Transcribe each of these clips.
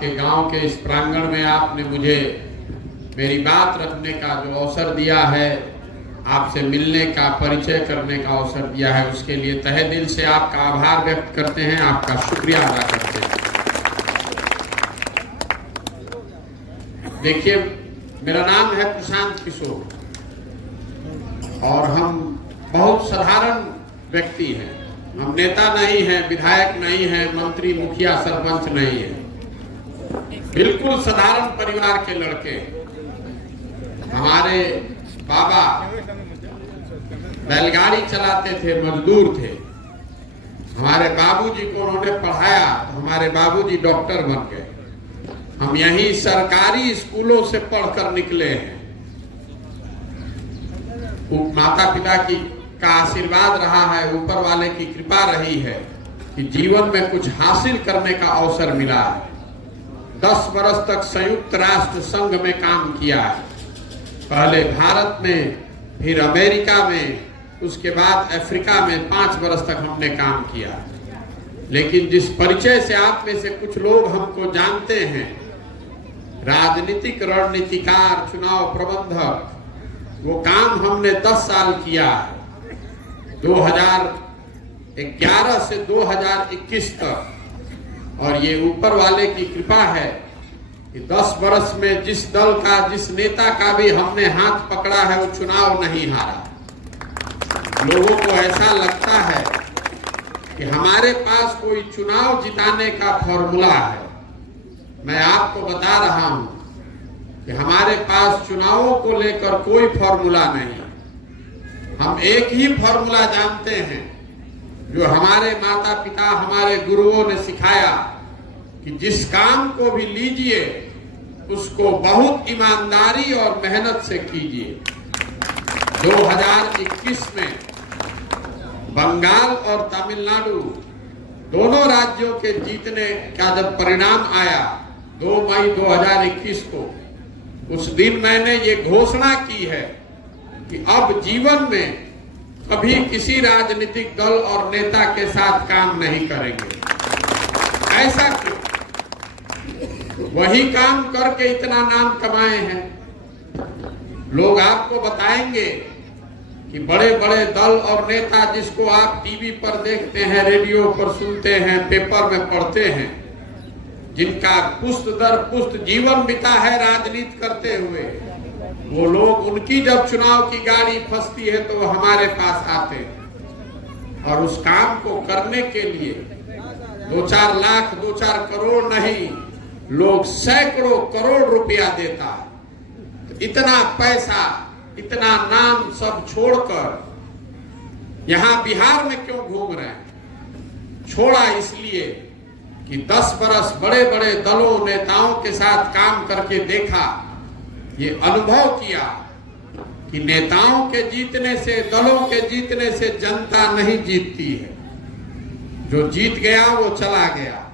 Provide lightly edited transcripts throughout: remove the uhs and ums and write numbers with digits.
आपके गांव के इस प्रांगण में आपने मुझे मेरी बात रखने का जो अवसर दिया है, आपसे मिलने का, परिचय करने का अवसर दिया है, उसके लिए तहे दिल से आपका आभार व्यक्त करते हैं, आपका शुक्रिया अदा करते हैं। देखिए, मेरा नाम है प्रशांत किशोर और हम बहुत साधारण व्यक्ति हैं। हम नेता नहीं हैं, विधायक नहीं हैं, मंत्री, मुखिया, सरपंच नहीं हैं। बिल्कुल साधारण परिवार के लड़के। हमारे बाबा बैलगाड़ी चलाते थे, मजदूर थे। हमारे बाबूजी को उन्होंने पढ़ाया तो हमारे बाबूजी डॉक्टर बन गए। हम यही सरकारी स्कूलों से पढ़कर निकले हैं। माता पिता की का आशीर्वाद रहा है, ऊपर वाले की कृपा रही है कि जीवन में कुछ हासिल करने का अवसर मिला है। 10 वर्ष तक संयुक्त राष्ट्र संघ में काम किया है, पहले भारत में, फिर अमेरिका में, उसके बाद अफ्रीका में 5 वर्ष तक हमने काम किया। लेकिन जिस परिचय से आप में से कुछ लोग हमको जानते हैं, राजनीतिक रणनीतिकार, चुनाव प्रबंधक, वो काम हमने 10 साल किया है। 2011 से 2021 तक। और ये ऊपर वाले की कृपा है कि 10 वर्ष में जिस दल का, जिस नेता का भी हमने हाथ पकड़ा है, वो चुनाव नहीं हारा। लोगों को ऐसा लगता है कि हमारे पास कोई चुनाव जिताने का फॉर्मूला है। मैं आपको बता रहा हूं कि हमारे पास चुनावों को लेकर कोई फॉर्मूला नहीं। हम एक ही फॉर्मूला जानते हैं जो हमारे माता पिता, हमारे गुरुओं ने सिखाया कि जिस काम को भी लीजिए उसको बहुत ईमानदारी और मेहनत से कीजिए। 2021 में बंगाल और तमिलनाडु दोनों राज्यों के जीतने का जब परिणाम आया 2 मई 2021 को, उस दिन मैंने ये घोषणा की है कि अब जीवन में कभी किसी राजनीतिक दल और नेता के साथ काम नहीं करेंगे। ऐसा क्यों? वही काम करके इतना नाम कमाए हैं। लोग आपको बताएंगे कि बड़े बड़े दल और नेता जिसको आप टीवी पर देखते हैं, रेडियो पर सुनते हैं, पेपर में पढ़ते हैं, जिनका पुष्ट दर पुष्ट जीवन बिता है राजनीति करते हुए, वो लोग, उनकी जब चुनाव की गाड़ी फंसती है तो वो हमारे पास आते हैं और उस काम को करने के लिए 2-4 लाख, 2-4 करोड़ नहीं, लोग सैकड़ों करोड़ रुपया देता है। तो इतना पैसा, इतना नाम सब छोड़कर यहां बिहार में क्यों घूम रहे हैं? छोड़ा इसलिए कि 10 बरस बड़े बड़े दलों, नेताओं के साथ काम करके देखा, ये अनुभव किया कि नेताओं के जीतने से, दलों के जीतने से जनता नहीं जीतती है। जो जीत गया वो चला गया।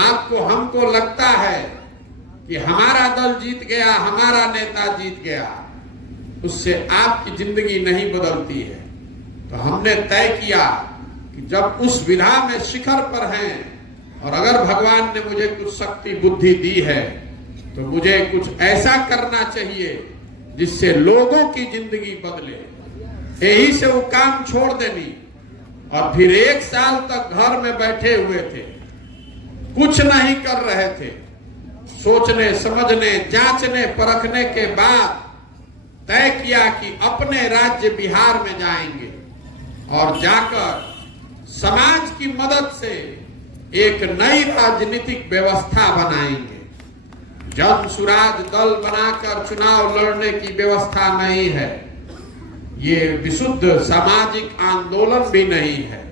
आपको, हमको लगता है कि हमारा दल जीत गया, हमारा नेता जीत गया, उससे आपकी जिंदगी नहीं बदलती है। तो हमने तय किया कि जब उस विधा में शिखर पर हैं और अगर भगवान ने मुझे कुछ शक्ति बुद्धि दी है तो मुझे कुछ ऐसा करना चाहिए जिससे लोगों की जिंदगी बदले। यही से वो काम छोड़ देनी। और फिर 1 साल तक घर में बैठे हुए थे, कुछ नहीं कर रहे थे। सोचने, समझने, जांचने, परखने के बाद तय किया कि अपने राज्य बिहार में जाएंगे और जाकर समाज की मदद से एक नई राजनीतिक व्यवस्था बनाएंगे। जन सुराज दल बनाकर चुनाव लड़ने की व्यवस्था नहीं है। ये विशुद्ध सामाजिक आंदोलन भी नहीं है।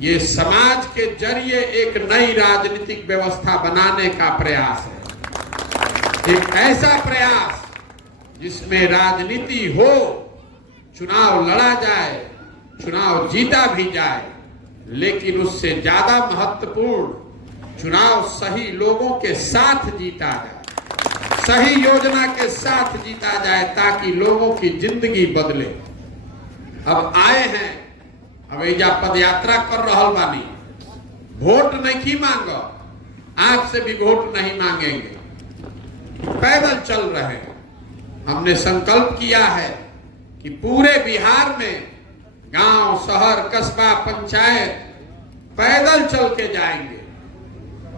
ये समाज के जरिए एक नई राजनीतिक व्यवस्था बनाने का प्रयास है। एक ऐसा प्रयास जिसमें राजनीति हो, चुनाव लड़ा जाए, चुनाव जीता भी जाए, लेकिन उससे ज्यादा महत्वपूर्ण चुनाव सही लोगों के साथ जीता जाए, सही योजना के साथ जीता जाए ताकि लोगों की जिंदगी बदले। अब आए हैं, अब एजा पदयात्रा कर रहल बानी, वोट नहीं मांगो, आपसे भी वोट नहीं मांगेंगे। पैदल चल रहे हैं। हमने संकल्प किया है कि पूरे बिहार में गांव, शहर, कस्बा, पंचायत पैदल चल के जाएंगे।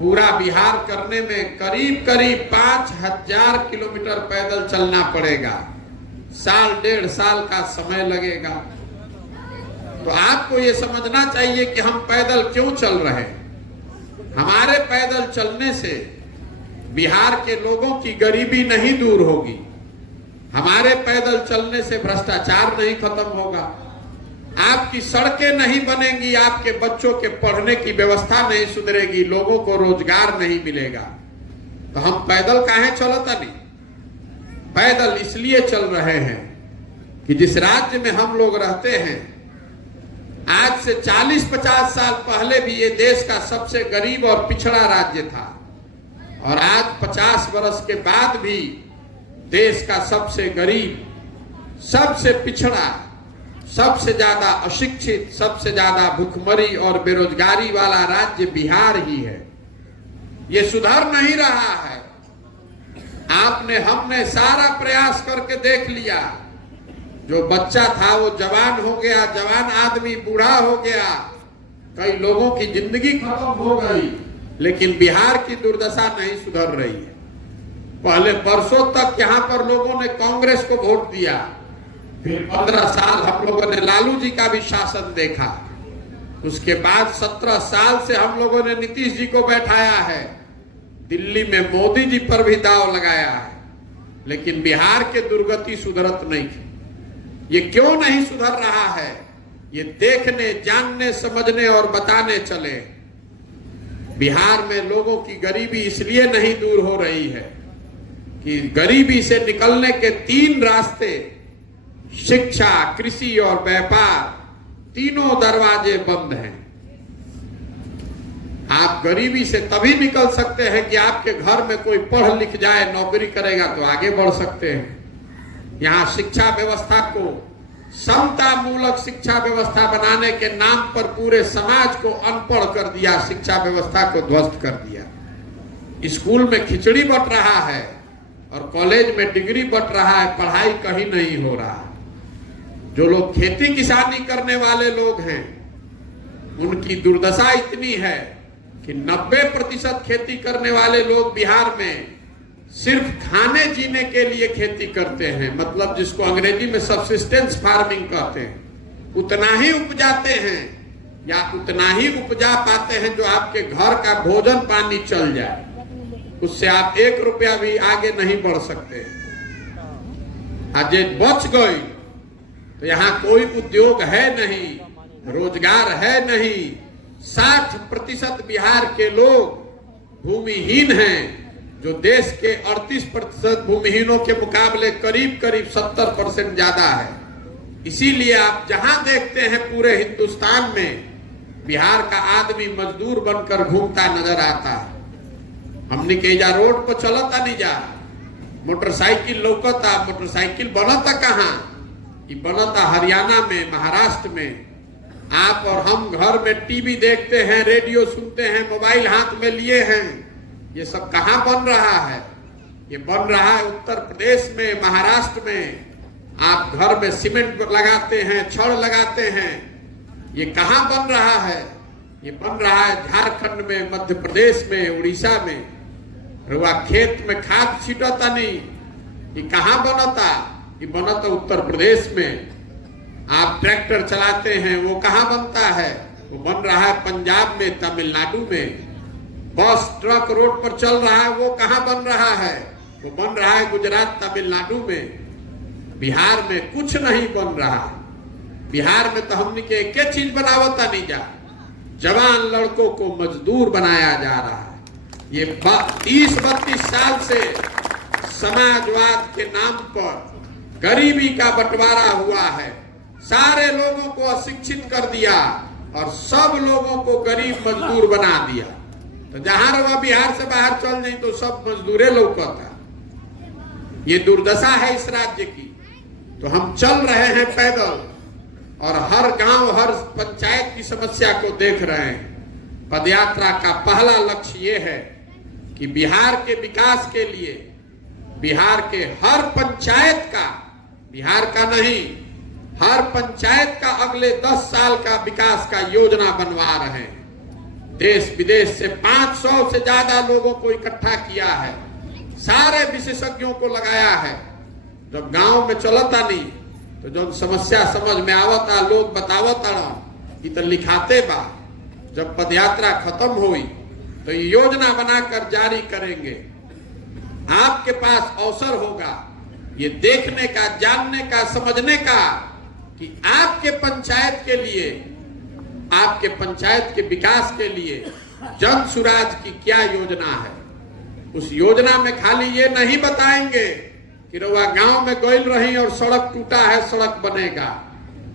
पूरा बिहार करने में करीब करीब 5000 किलोमीटर पैदल चलना पड़ेगा। साल, 1.5 साल का समय लगेगा। तो आपको ये समझना चाहिए कि हम पैदल क्यों चल रहे हैं। हमारे पैदल चलने से बिहार के लोगों की गरीबी नहीं दूर होगी। हमारे पैदल चलने से भ्रष्टाचार नहीं खत्म होगा। आपकी सड़कें नहीं बनेंगी, आपके बच्चों के पढ़ने की व्यवस्था नहीं सुधरेगी, लोगों को रोजगार नहीं मिलेगा। तो हम पैदल काहे चलता नहीं? पैदल इसलिए चल रहे हैं कि जिस राज्य में हम लोग रहते हैं, आज से 40-50 साल पहले भी ये देश का सबसे गरीब और पिछड़ा राज्य था, और आज 50 वर्ष के बाद भी देश का सबसे गरीब, सबसे पिछड़ा, सबसे ज्यादा अशिक्षित, सबसे ज्यादा भूखमरी और बेरोजगारी वाला राज्य बिहार ही है। ये सुधर नहीं रहा है। हमने सारा प्रयास करके देख लिया। जो बच्चा था वो जवान हो गया, जवान आदमी बूढ़ा हो गया, कई लोगों की जिंदगी खत्म हो गई, लेकिन बिहार की दुर्दशा नहीं सुधर रही है। पहले परसों तक यहाँ पर लोगों ने कांग्रेस को वोट दिया, फिर 15 साल हम लोगों ने लालू जी का भी शासन देखा, उसके बाद 17 साल से हम लोगों ने नीतीश जी को बैठाया है, दिल्ली में मोदी जी पर भी दाव लगाया है, लेकिन बिहार के दुर्गति सुधरत नहीं थी। ये क्यों नहीं सुधर रहा है? ये देखने, जानने, समझने और बताने चले। बिहार में लोगों की गरीबी इसलिए नहीं दूर हो रही है कि गरीबी से निकलने के 3 रास्ते, शिक्षा, कृषि और व्यापार, तीनों दरवाजे बंद हैं। आप गरीबी से तभी निकल सकते हैं कि आपके घर में कोई पढ़ लिख जाए, नौकरी करेगा तो आगे बढ़ सकते हैं। यहाँ शिक्षा व्यवस्था को समता मूलक शिक्षा व्यवस्था बनाने के नाम पर पूरे समाज को अनपढ़ कर दिया, शिक्षा व्यवस्था को ध्वस्त कर दिया। स्कूल में खिचड़ी बंट रहा है और कॉलेज में डिग्री बंट रहा है, पढ़ाई कहीं नहीं हो रहा। जो लोग खेती किसानी करने वाले लोग हैं, उनकी दुर्दशा इतनी है कि 90% खेती करने वाले लोग बिहार में सिर्फ खाने जीने के लिए खेती करते हैं, मतलब जिसको अंग्रेजी में सब्सिस्टेंस फार्मिंग कहते हैं। उतना ही उपजाते हैं या उतना ही उपजा पाते हैं जो आपके घर का भोजन पानी चल जाए, उससे आप 1 रुपया भी आगे नहीं बढ़ सकते। आज बच गई तो यहाँ कोई उद्योग है नहीं, रोजगार है नहीं। 60% बिहार के लोग भूमिहीन हैं, जो देश के 38% भूमिहीनों के मुकाबले करीब करीब 70% ज्यादा है। इसीलिए आप जहां देखते हैं पूरे हिंदुस्तान में बिहार का आदमी मजदूर बनकर घूमता नजर आता है। हमने कहा रोड पर चलता नहीं जा, मोटरसाइकिल लौकता, मोटरसाइकिल बनता कहाँ? ये बनता हरियाणा में, महाराष्ट्र में। आप और हम घर में टीवी देखते हैं, रेडियो सुनते हैं, मोबाइल हाथ में लिए हैं। ये सब कहाँ बन रहा है? ये बन रहा है उत्तर प्रदेश में, महाराष्ट्र में। आप घर में सीमेंट लगाते हैं, छड़ लगाते हैं। ये कहाँ बन रहा है? ये बन रहा है झारखंड में, मध्य प्रदेश में, उड़ीसा में। रुआ खेत में खाद छीटता नहीं, ये कहाँ बनता? ये बनता उत्तर प्रदेश में। आप ट्रैक्टर चलाते हैं, वो कहाँ बनता है? वो बन रहा है पंजाब में, तमिलनाडु में। बस ट्रक रोड पर चल रहा है, वो कहाँ बन रहा है? वो बन रहा है गुजरात, तमिलनाडु में। बिहार में कुछ नहीं बन रहा। बिहार में तो हमने के एक चीज बनावता नहीं जा, जवान लड़कों को मजदूर बनाया जा रहा है। ये 30-32 साल से समाजवाद के नाम पर गरीबी का बंटवारा हुआ है। सारे लोगों को अशिक्षित कर दिया और सब लोगों को गरीब मजदूर बना दिया। तो जहां रवा बिहार से बाहर चल जाए तो सब मजदूरे लौकता। ये दुर्दशा है इस राज्य की। तो हम चल रहे हैं पैदल और हर गांव, हर पंचायत की समस्या को देख रहे हैं। पदयात्रा का पहला लक्ष्य ये है कि बिहार के विकास के लिए बिहार के हर पंचायत का, बिहार का नहीं, हर पंचायत का अगले 10 साल का विकास का योजना बनवा रहे हैं। देश विदेश से 500 से ज्यादा लोगों को इकट्ठा किया है, सारे विशेषज्ञों को लगाया है। जब गांव में चलता नहीं तो जब समस्या समझ में आवता लोग बतावता कि तो लिखाते बा। जब पदयात्रा खत्म हुई तो ये योजना बनाकर जारी करेंगे। आपके पास अवसर होगा ये देखने का, जानने का, समझने का कि आपके पंचायत के लिए, आपके पंचायत के विकास के लिए जन सुराज की क्या योजना है। उस योजना में खाली ये नहीं बताएंगे कि रउआ गांव में गइल रही और सड़क टूटा है, सड़क बनेगा,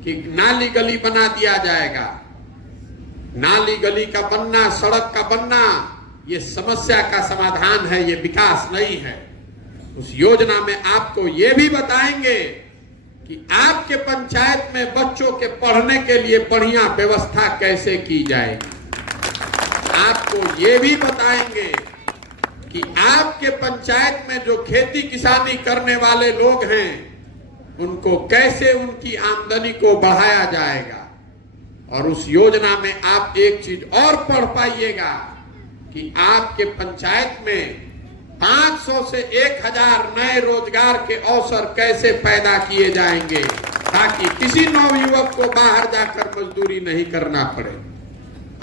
कि नाली गली बना दिया जाएगा। नाली गली का बनना, सड़क का बनना ये समस्या का समाधान है, ये विकास नहीं है। उस योजना में आपको ये भी बताएंगे कि आपके पंचायत में बच्चों के पढ़ने के लिए बढ़िया व्यवस्था कैसे की जाएगी। आपको ये भी बताएंगे कि आपके पंचायत में जो खेती किसानी करने वाले लोग हैं उनको कैसे उनकी आमदनी को बढ़ाया जाएगा। और उस योजना में आप एक चीज और पढ़ पाइएगा कि आपके पंचायत में 500 से 1000 नए रोजगार के अवसर कैसे पैदा किए जाएंगे ताकि किसी नवयुवक को बाहर जाकर मजदूरी नहीं करना पड़े।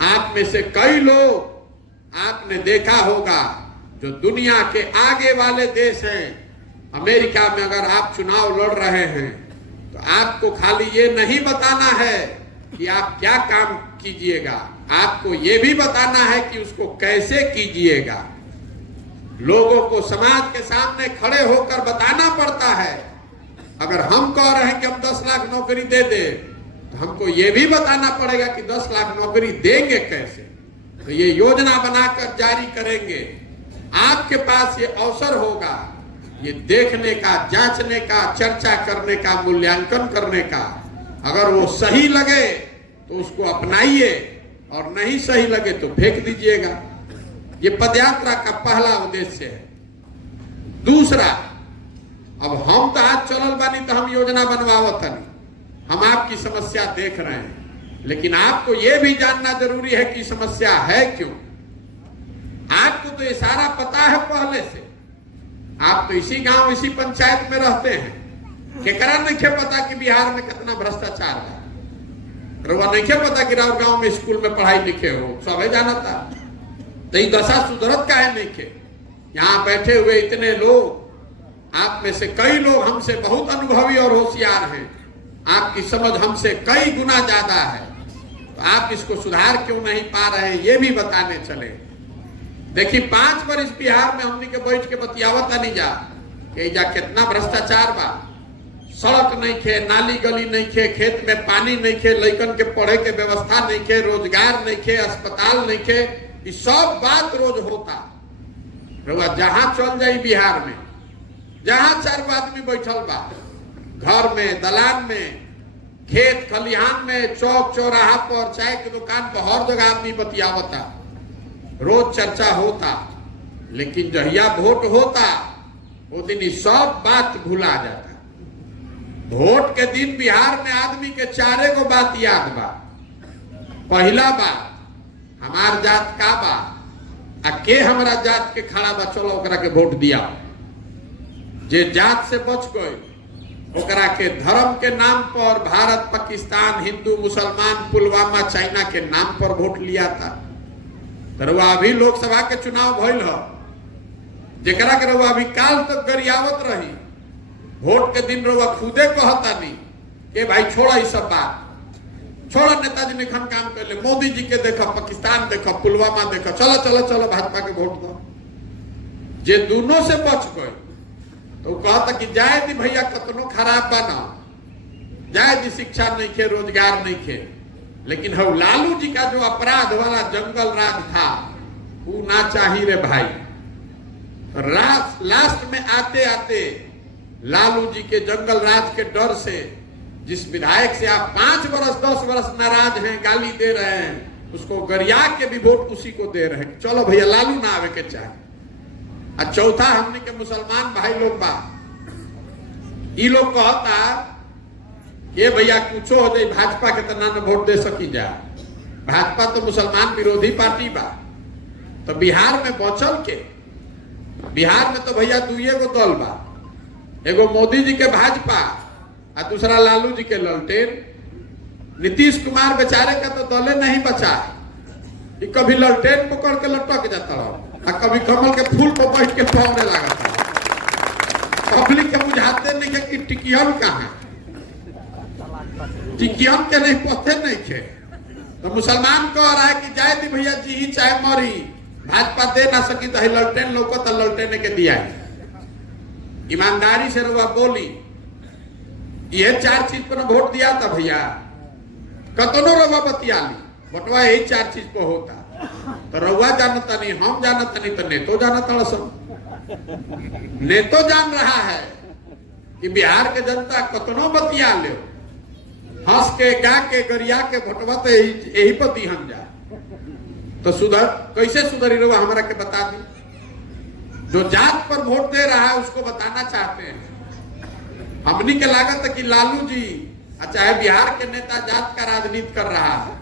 आप में से कई लोग आपने देखा होगा जो दुनिया के आगे वाले देश हैं, अमेरिका में अगर आप चुनाव लड़ रहे हैं तो आपको खाली ये नहीं बताना है कि आप क्या काम कीजिएगा, आपको ये भी बताना है कि उसको कैसे कीजिएगा। लोगों को समाज के सामने खड़े होकर बताना पड़ता है। अगर हम कह रहे हैं कि हम 10 लाख नौकरी दे दे तो हमको ये भी बताना पड़ेगा कि 10 लाख नौकरी देंगे कैसे। तो ये योजना बनाकर जारी करेंगे। आपके पास ये अवसर होगा ये देखने का, जांचने का, चर्चा करने का, मूल्यांकन करने का। अगर वो सही लगे तो उसको अपनाइए और नहीं सही लगे तो फेंक दीजिएगा। ये पदयात्रा का पहला उद्देश्य है। दूसरा, अब हम तो आज चलल बानी तो हम योजना बनवावत नहीं, हम आपकी समस्या देख रहे हैं, लेकिन आपको यह भी जानना जरूरी है कि समस्या है क्यों। आपको तो ये सारा पता है पहले से, आप तो इसी गांव, इसी पंचायत में रहते हैं। केकरा नहीं पता कि बिहार में कितना भ्रष्टाचार है, रउआ नहीं पता कि राउर गांव में स्कूल में पढ़ाई लिखे हो, सब जाना था। तो दशा सुधरत का है नहीं खे। यहाँ बैठे हुए इतने लोग, आप में से कई लोग हमसे बहुत अनुभवी और होशियार हैं, आपकी समझ हमसे कई गुना ज्यादा है, तो आप इसको सुधार क्यों नहीं पा रहे हैं ये भी बताने चले। देखिए 5 वर्ष बिहार में हमने के बैठ के बतियावत नहीं जा कि जा कितना भ्रष्टाचार बा। सड़क नहीं खे, नाली गली नहीं खे, खेत में पानी नहीं खे, लइकन के पढ़े के व्यवस्था नहीं खे, रोजगार नहीं खे, अस्पताल नहीं खे, ये सब बात रोज होता। रउआ जहां चल जाई बिहार में, जहां 4 आदमी बैठल बा, घर में, दलान में, खेत खलिहान में, चौक चौराहा पर, चाय की दुकान पर, हर जगह आदमी बतियावता, रोज चर्चा होता। लेकिन जहिया वोट होता वो दिन ये सब बात भुला जाता। वोट के दिन बिहार में आदमी के 4 गो बात याद बा। पहला बात, हमार जात का बा, आ के हमारा जात के खड़ा बा, चलो ओकरा के वोट दिया। जे जात से बच गए ओकरा के धर्म के नाम पर भारत, पाकिस्तान, हिंदू, मुसलमान, पुलवामा, चाइना के नाम पर वोट लिया था। रउआ अभी लोकसभा के चुनाव भइल हो, जेकरा के रउआ अभी काल तक गरियावत रही, वोट के दिन रउआ खुदे कहता नहीं कि भाई छोड़ा ये सब बात, छोड़ा नेताजी ने खन काम कर ले, मोदी जी के देखो, पाकिस्तान देखो, पुलवामा देखो, चलो चलो चलो भाजपा के वोट दो। जे दोनों से बच गए तो कहता कि जाए दी भैया कतनो खराब बना, जाए दी शिक्षा नहीं खे, रोजगार नहीं खे, लेकिन हम लालू जी का जो अपराध वाला जंगल राज था वो ना चाहिए रे भाई। लास्ट में आते आते लालू जी के जंगल राज के डर से जिस विधायक से आप 5 वर्ष 10 वर्ष नाराज हैं, गाली दे रहे हैं, उसको गरिया के भी वोट उसी को दे रहे हैं। चलो भैया लालू ना आवे के चाहे, और चौथा हमने के मुसलमान भाई लोग बा, ई लोग कहता ये भैया कुछो हो जाए भाजपा के तना न वोट दे सकी जा, भाजपा तो मुसलमान विरोधी पार्टी बा। तो बिहार में बचल के, बिहार में तो भैया दुइये गो दल बा, एगो मोदी जी के भाजपा और दूसरा लालू जी के ललटेन। नीतीश कुमार बेचारे का तो दले नहीं बचा, कभी ललटेन पकड़ के लटक जाता और कभी कमल के फूल पर बैठ के पौने लगा। पब्लिक के बुझाते नहीं है कि टिकियन कहाँ, टिकियन के नहीं पते नहीं थे। तो मुसलमान कह रहा है कि जाए दी भैया जी ही चाहे मरी, भाजपा दे ना सकी तो ललटेन लोग तो ललटेन के दिया। ईमानदारी से रुआ बोली, ये 4 चीज पर वोट दिया था भैया, कतनो रवा बतियाली बटवा यही 4 चीज पर होता। तो रउआ जानता नहीं, हम जानता नहीं, तो नेतो जानता सब। नेतो जान रहा है कि बिहार के जनता कतनो बतिया ले, हंस के गा के गरिया के भटवा तो यही पर दिहन जा। तो सुधर कैसे सुधरी रउआ हमरा के बता दी। जो जात पर वोट दे रहा है उसको बताना चाहते हैं। हमनी के लागत है कि लालू जी चाहे बिहार के नेता जात का राजनीति कर रहा है।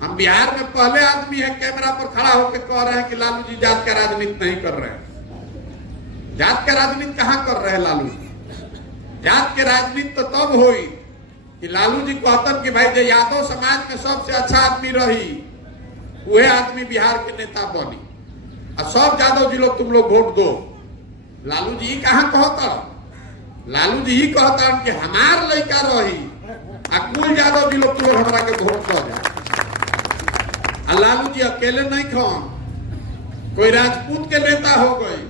हम बिहार में पहले आदमी है कैमरा पर खड़ा होकर कह रहे हैं कि लालू जी जात का राजनीति नहीं कर रहे हैं। जात का राजनीति कहां कर रहे हैं लालू जी? जात के राजनीति तो तब हुई कि लालू जी कहतन कि भाई जो यादव समाज में सबसे अच्छा आदमी रही वह आदमी बिहार के नेता बनी, और सब यादव जी लोग तुम लोग वोट दो। लालू जी कहां कहता? लालू जी ही कहता कि हमार लड़का रही कुल यादव जी लोग तुम लोग हमारा के वोट कर जाए। लालू जी अकेले नहीं खान, कोई राजपूत के नेता हो गई,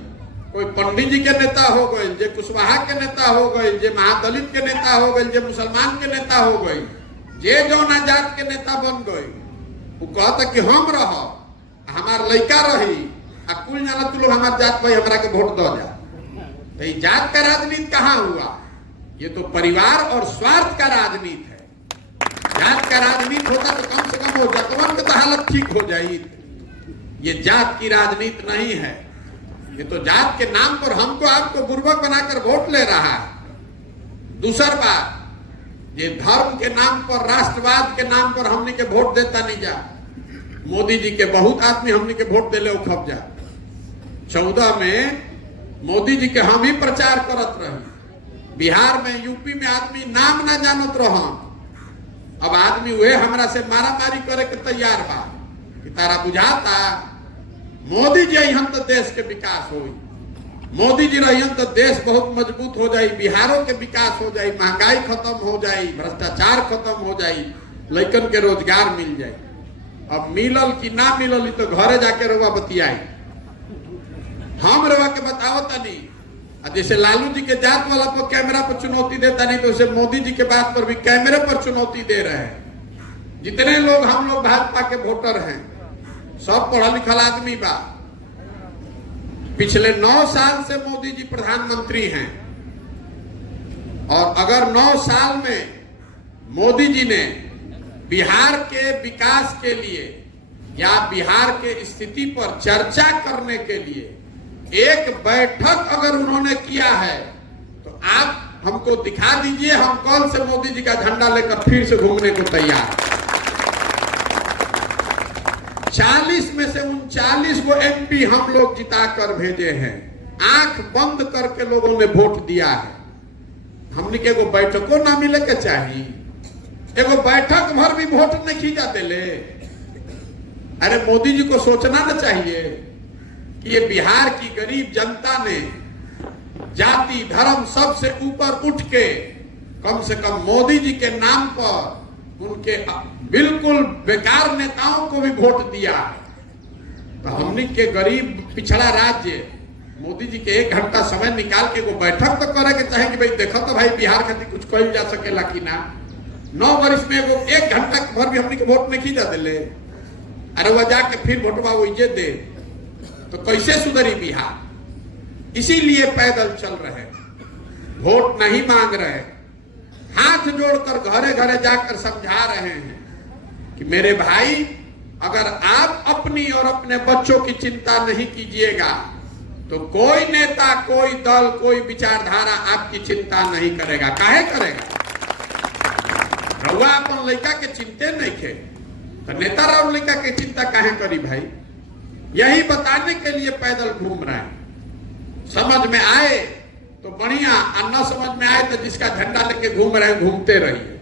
कोई पंडित जी के नेता हो गए, जे कुशवाहा के नेता हो गए, जे महादलित के नेता हो गए, जे मुसलमान के नेता हो गए, जे जौना जात के नेता बन गए। वो कहता कि हम रह हमार लड़का रही कुल जाना तू लोग हमार जात भाई हमारा के वोट दो जा। तो ये जात का राजनीति कहाँ हुआ? ये तो परिवार और स्वार्थ का राजनीति है। जात का राजनीति होता तो कम से कम हो जातवन की तो हालत ठीक हो जाए। ये जात की राजनीति नहीं है। ये तो जात के नाम पर हमको आपको बुर्बक बनाकर वोट ले रहा है। दूसरी बात, ये धर्म के नाम पर, राष्ट्रवाद के नाम पर हमने के वोट देता नहीं जा। मोदी जी के बहुत आदमी हमने के वोट दिले खप जा। 14 में मोदी जी के हम ही प्रचार करत रहे। बिहार में, यूपी में आदमी नाम ना जानत रह। अब आदमी वे हमरा से मारा मारी करे के तैयार बा कि तारा बुझाता मोदी जी अहन तो देश के विकास हो, मोदी जी रहन तो देश बहुत मजबूत हो जाए, बिहारों के विकास हो जाए, महंगाई खत्म हो जाए, भ्रष्टाचार खत्म हो जाए, लड़कन के रोजगार मिल जाए। अब मिलल कि ना मिलल तो घरे जाके रवा बतियाई। हम रवा के बताओ तनी। जैसे लालू जी के जात वाला पर कैमरा पर चुनौती देता नहीं, तो उसे मोदी जी के बात पर भी कैमरे पर चुनौती दे रहे हैं। जितने लोग हम लोग भाजपा के वोटर हैं सब पढ़ा लिखल आदमी बा। पिछले 9 साल से मोदी जी प्रधानमंत्री हैं, और अगर 9 साल में मोदी जी ने बिहार के विकास के लिए या बिहार के स्थिति पर चर्चा करने के लिए एक बैठक अगर उन्होंने किया है, तो आप हमको दिखा दीजिए। हम कल से मोदी जी का झंडा लेकर फिर से घूमने को तैयार। 40 में से 39 को एमपी हम लोग जिताकर भेजे हैं। आंख बंद करके लोगों ने वोट दिया है। हमने के एगो बैठकों ना मिले के चाहिए, एगो बैठक भर भी वोट नहीं खींचा देले। अरे मोदी जी को सोचना ना चाहिए कि ये बिहार की गरीब जनता ने जाति धर्म सबसे ऊपर उठ के कम से कम मोदी जी के नाम पर उनके बिल्कुल बेकार नेताओं को भी वोट दिया। तो हमने के गरीब पिछड़ा राज्य मोदी जी के 1 घंटा समय निकाल के वो बैठक तो करे के चाहे कि भाई देखो तो भाई बिहार खातिर कुछ कही जा सकेला कि ना। 9 वर्ष में वो 1 घंटा भर भी हमने के वोट नहीं खींचा दिले। अरे वह जाके फिर वोटवा वो इज्जत दे तो कैसे सुधरी बिहार? इसीलिए पैदल चल रहे, वोट नहीं मांग रहे, हाथ जोड़कर घरे घरे जाकर समझा रहे हैं कि मेरे भाई, अगर आप अपनी और अपने बच्चों की चिंता नहीं कीजिएगा तो कोई नेता, कोई दल, कोई विचारधारा आपकी चिंता नहीं करेगा। काहे करेगा? रउआ अपन लड़का के चिंते नहीं खे तो नेता राव लड़का के चिंता काहे करी भाई? यही बताने के लिए पैदल घूम रहे हैं। समझ में आए तो बढ़िया, और न समझ में आए तो जिसका झंडा लेके घूम रहे हैं घूमते रहिए।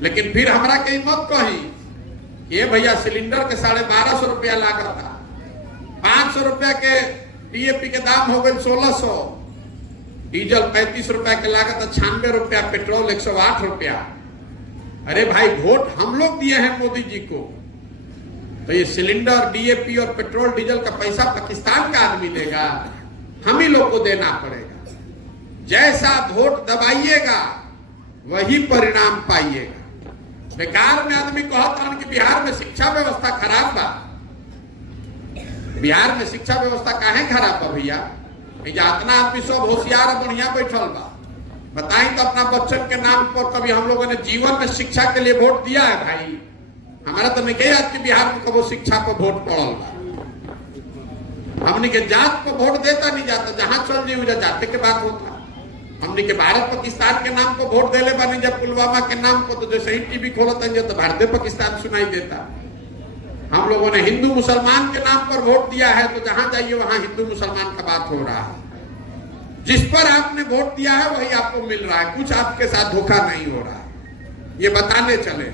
लेकिन फिर हमरा कहीं मत कही ये भैया सिलेंडर के 1250 रुपया लागत था, 500 रुपया के डीएपी के दाम हो गए 1600, डीजल 35 रुपया के लागत, 96 रुपया, पेट्रोल 108 रुपया। अरे भाई वोट हम लोग दिए हैं मोदी जी को, तो ये सिलेंडर, डीएपी और पेट्रोल डीजल का पैसा पाकिस्तान का आदमी देगा? हम ही लोग को देना पड़ेगा। जैसा वोट दबाइएगा वही परिणाम पाइएगा। बेकार में आदमी कहता है कि बिहार में शिक्षा व्यवस्था खराब बा। बिहार में शिक्षा व्यवस्था काहे खराब बा भैया? इतना आदमी सब होशियार बढ़िया बैठल बा, बताई तो अपना बच्चन के नाम पर कभी हम लोगों ने जीवन में शिक्षा के लिए वोट दिया है भाई? हमारा तो नहीं आज के बिहार में कबो शिक्षा पर वोट पड़ल बा। हमने के जात पर वोट देता नहीं जाता, जहां चल जी उधर जाते के बात होता। हमने के भारत पाकिस्तान के नाम पर वोट देले बानी, जब पुलवामा के नाम पर तो जैसे ही टीवी खोलता है तो भारतीय पाकिस्तान सुनाई देता। हम लोगों ने हिंदू मुसलमान के नाम पर वोट दिया है, तो जहां जाइए वहां हिंदू मुसलमान का बात हो रहा है। जिस पर आपने वोट दिया है वही आपको मिल रहा है, कुछ आपके साथ धोखा नहीं हो रहा है। ये बताने चले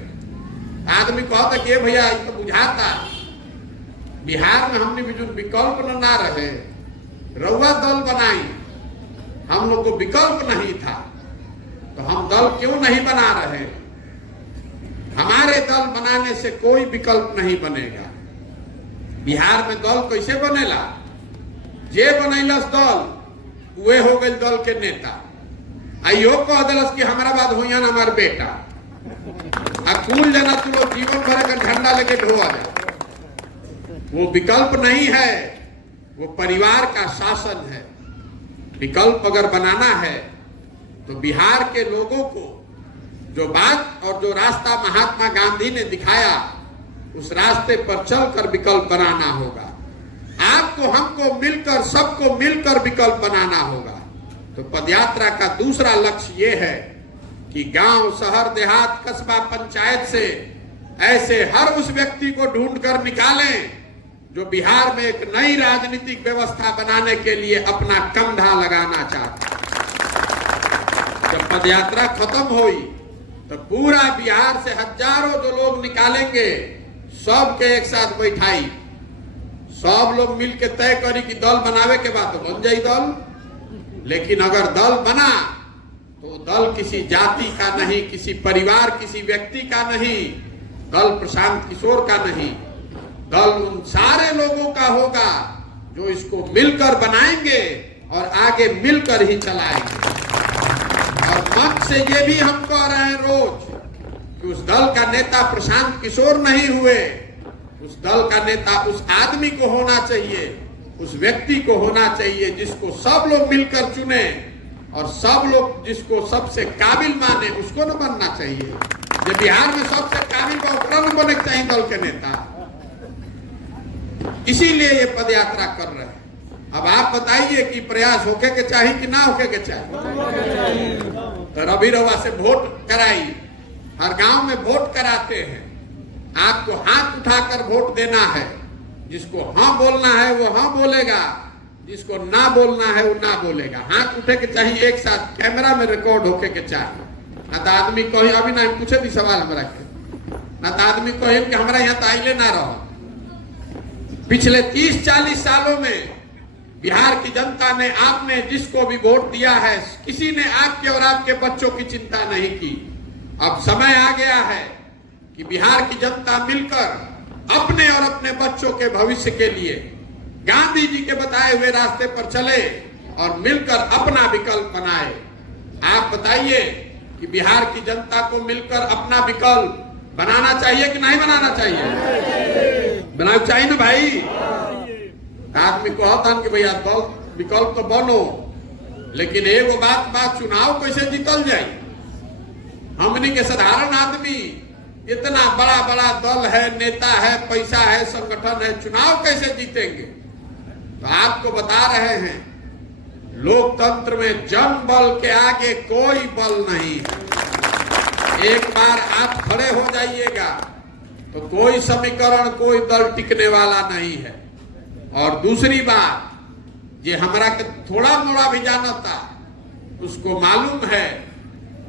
आदमी कहता कि भैया तो बुझाता बिहार में हमने भी जो विकल्प ना रहे, रउआ दल बनाई, हम लोग को विकल्प नहीं था तो हम दल क्यों नहीं बना रहे? हमारे दल बनाने से कोई विकल्प नहीं बनेगा। बिहार में दल कैसे बनेला? जे बनैलस दल वे हो गए दल के नेता। आइयो कह दिलस कि हमारा बाद होइया ना हमार बेटा, आ कुल जना तू लोग जीवन भर का झंडा लेके ढोआ जा। वो विकल्प नहीं है, वो परिवार का शासन है। विकल्प अगर बनाना है तो बिहार के लोगों को जो बात और जो रास्ता महात्मा गांधी ने दिखाया उस रास्ते पर चलकर विकल्प बनाना होगा। आपको, हमको मिलकर, सबको मिलकर विकल्प बनाना होगा। तो पदयात्रा का दूसरा लक्ष्य ये है कि गांव, शहर, देहात, कस्बा, पंचायत से ऐसे हर उस व्यक्ति को ढूंढकर निकालें जो बिहार में एक नई राजनीतिक व्यवस्था बनाने के लिए अपना कंधा लगाना चाहता है। जब पदयात्रा खत्म हुई तो पूरा बिहार से हजारों जो लोग निकालेंगे, सबके एक साथ बैठाई, सब लोग मिलकर तय करी कि दल बनावे के बाद तो बन जाई दल। लेकिन अगर दल बना तो दल किसी जाति का नहीं, किसी परिवार, किसी व्यक्ति का नहीं, दल प्रशांत किशोर का नहीं, दल उन सारे लोगों का होगा जो इसको मिलकर बनाएंगे और आगे मिलकर ही चलाएंगे। और मंच से ये भी हम कह रहे हैं रोज कि उस दल का नेता प्रशांत किशोर नहीं हुए, उस दल का नेता उस आदमी को होना चाहिए, उस व्यक्ति को होना चाहिए जिसको सब लोग मिलकर चुने और सब लोग जिसको सबसे काबिल माने, उसको न बनना चाहिए। ये बिहार में सबसे काबिल न बने चाहिए दल के नेता। इसीलिए ये पदयात्रा कर रहे हैं। अब आप बताइए कि प्रयास होके के चाहिए कि ना होके के चाहिए? तो रवि रवा से वोट कराई, हर गांव में वोट कराते हैं। आपको हाथ उठाकर वोट देना है। जिसको हाँ बोलना है वो हाँ बोलेगा, जिसको ना बोलना है वो ना बोलेगा। हाथ उठे के चाहिए, एक साथ कैमरा में रिकॉर्ड होके के चाहिए। ना तो आदमी कहे अभी ना पूछे थी सवाल हमरा के, ना तो आदमी कहे कि हमारा यहाँ तो आइले ना रहो। पिछले 30-40 सालों में बिहार की जनता ने, आपने जिसको भी वोट दिया है, किसी ने आपके और आपके बच्चों की चिंता नहीं की। अब समय आ गया है कि बिहार की जनता मिलकर अपने और अपने बच्चों के भविष्य के लिए गांधी जी के बताए हुए रास्ते पर चले और मिलकर अपना विकल्प बनाए। आप बताइए कि बिहार की जनता को मिलकर अपना विकल्प बनाना चाहिए कि नहीं बनाना चाहिए? बनाना चाहिए ना भाई। आदमी कहता कि भैया दल विकल्प तो बनो, लेकिन एगो बात चुनाव कैसे जीतल जाए? हमनी के साधारण आदमी, इतना बड़ा बड़ा दल है, नेता है, पैसा है, संगठन है, चुनाव कैसे जीतेंगे? तो आपको बता रहे हैं, लोकतंत्र में जन बल के आगे कोई बल नहीं है। एक बार आप खड़े हो जाइएगा तो कोई समीकरण, कोई दल टिकने वाला नहीं है। और दूसरी बात, ये हमारा के थोड़ा मोड़ा भी जानता, उसको मालूम है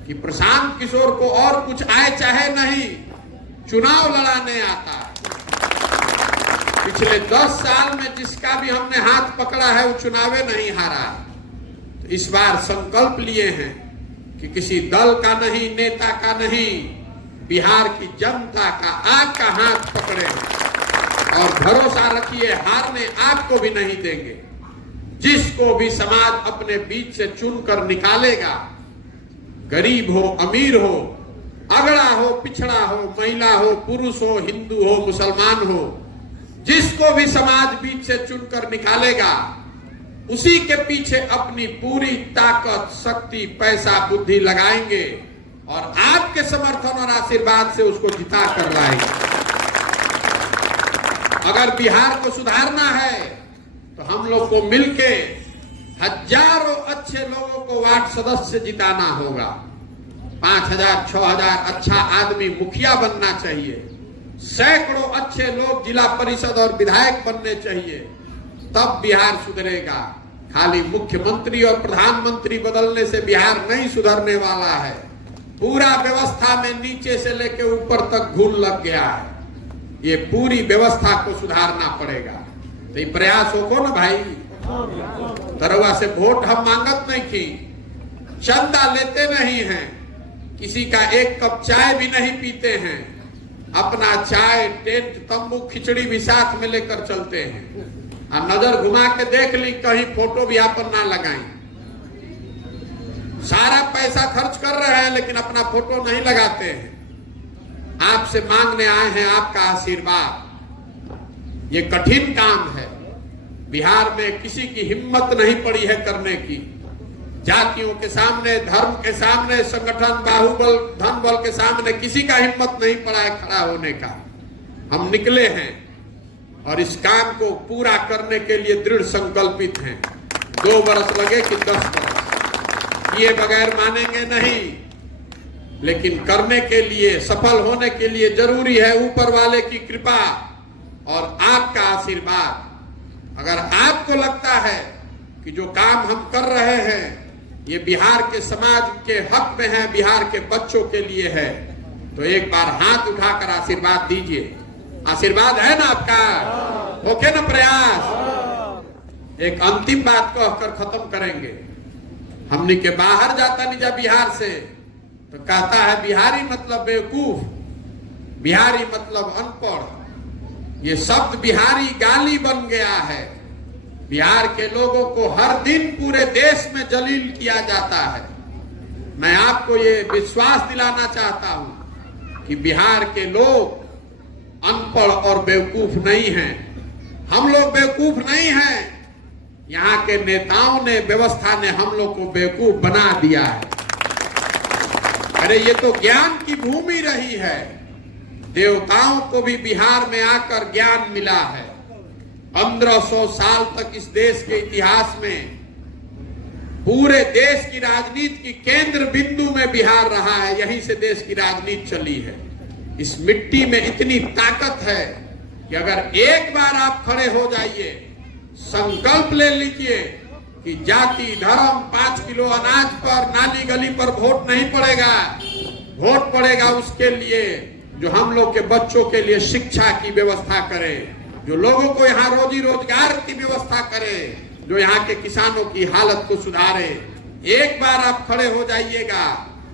कि प्रशांत किशोर को और कुछ आए चाहे नहीं, चुनाव लड़ाने आता। पिछले 10 साल में जिसका भी हमने हाथ पकड़ा है वो चुनावे नहीं हारा। तो इस बार संकल्प लिए हैं कि किसी दल का नहीं, नेता का नहीं, बिहार की जनता का आपका हाथ पकड़े और भरोसा रखिए, हारने आपको भी नहीं देंगे। जिसको भी समाज अपने बीच से चुनकर निकालेगा, गरीब हो, अमीर हो, अगड़ा हो, पिछड़ा हो, महिला हो, पुरुष हो, हिंदू हो, मुसलमान हो, जिसको भी समाज बीच से चुनकर निकालेगा, उसी के पीछे अपनी पूरी ताकत, शक्ति, पैसा, बुद्धि लगाएंगे और आपके समर्थन और आशीर्वाद से उसको जिता कर लाएंगे। अगर बिहार को सुधारना है तो हम लोग को मिलके हजारों अच्छे लोगों को वार्ड सदस्य जिताना होगा। 5000, 6000 अच्छा आदमी मुखिया बनना चाहिए। सैकड़ों अच्छे लोग जिला परिषद और विधायक बनने चाहिए, तब बिहार सुधरेगा। खाली मुख्यमंत्री और प्रधानमंत्री बदलने से बिहार नहीं सुधरने वाला है। पूरा व्यवस्था में नीचे से लेकर ऊपर तक घुन लग गया है। ये पूरी व्यवस्था को सुधारना पड़ेगा। तो ये प्रयास हो ना भाई। तरवा से वोट हम मांगत नहीं की, चंदा लेते नहीं हैं, किसी का एक कप चाय भी नहीं पीते हैं। अपना चाय, टेंट, तंबू, खिचड़ी भी साथ में लेकर चलते हैं। और नजर घुमा के देख ली, कहीं फोटो भी अपन ना लगाई। सारा पैसा खर्च कर रहे हैं लेकिन अपना फोटो नहीं लगाते हैं। आपसे मांगने आए हैं आपका आशीर्वाद। ये कठिन काम है। बिहार में किसी की हिम्मत नहीं पड़ी है करने की। जातियों के सामने, धर्म के सामने, संगठन, बाहुबल, धन बल के सामने किसी का हिम्मत नहीं पड़ा है खड़ा होने का। हम निकले हैं और इस काम को पूरा करने के लिए दृढ़ संकल्पित हैं। 2 बरस लगे कि 10 बरस, ये बगैर मानेंगे नहीं। लेकिन करने के लिए, सफल होने के लिए जरूरी है ऊपर वाले की कृपा और आपका आशीर्वाद। अगर आपको लगता है कि जो काम हम कर रहे हैं ये बिहार के समाज के हक में है, बिहार के बच्चों के लिए है, तो एक बार हाथ उठाकर आशीर्वाद दीजिए। आशीर्वाद है ना आपका? ओके ना? प्रयास। एक अंतिम बात कहकर खत्म करेंगे। हमने के बाहर जाता नहीं जा बिहार से तो कहता है बिहारी मतलब बेवकूफ, बिहारी मतलब अनपढ़। ये शब्द बिहारी गाली बन गया है। बिहार के लोगों को हर दिन पूरे देश में जलील किया जाता है। मैं आपको ये विश्वास दिलाना चाहता हूं कि बिहार के लोग अनपढ़ और बेवकूफ नहीं हैं। हम लोग बेवकूफ नहीं हैं। यहाँ के नेताओं ने, व्यवस्था ने हम लोग को बेवकूफ बना दिया है। अरे ये तो ज्ञान की भूमि रही है। देवताओं को भी बिहार में आकर ज्ञान मिला है। 1500 साल तक इस देश के इतिहास में पूरे देश की राजनीति की केंद्र बिंदु में बिहार रहा है। यहीं से देश की राजनीति चली है। इस मिट्टी में इतनी ताकत है कि अगर एक बार आप खड़े हो जाइए, संकल्प ले लीजिए कि जाति, धर्म, 5 किलो अनाज पर, नाली गली पर वोट नहीं पड़ेगा। वोट पड़ेगा उसके लिए जो हम लोग के बच्चों के लिए शिक्षा की व्यवस्था करे, जो लोगों को यहाँ रोजी रोजगार की व्यवस्था करे, जो यहाँ के किसानों की हालत को सुधारे। एक बार आप खड़े हो जाइएगा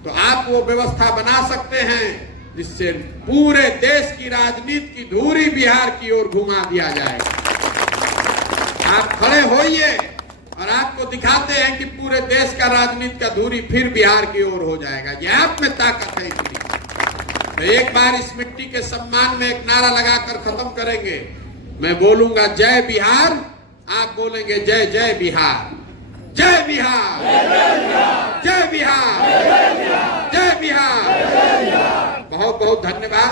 तो आप वो व्यवस्था बना सकते हैं जिससे पूरे देश की राजनीति की धुरी बिहार की ओर घुमा दिया जाएगा। आप खड़े होइए और आपको दिखाते हैं कि पूरे देश का राजनीति का धुरी फिर बिहार की ओर हो जाएगा। ये आप में ताकत है इतनी। तो एक बार इस मिट्टी के सम्मान में एक नारा लगाकर खत्म करेंगे। मैं बोलूंगा जय बिहार, आप बोलेंगे जय जय बिहार। जय बिहार, जय बिहार, जय बिहार। बहुत बहुत धन्यवाद।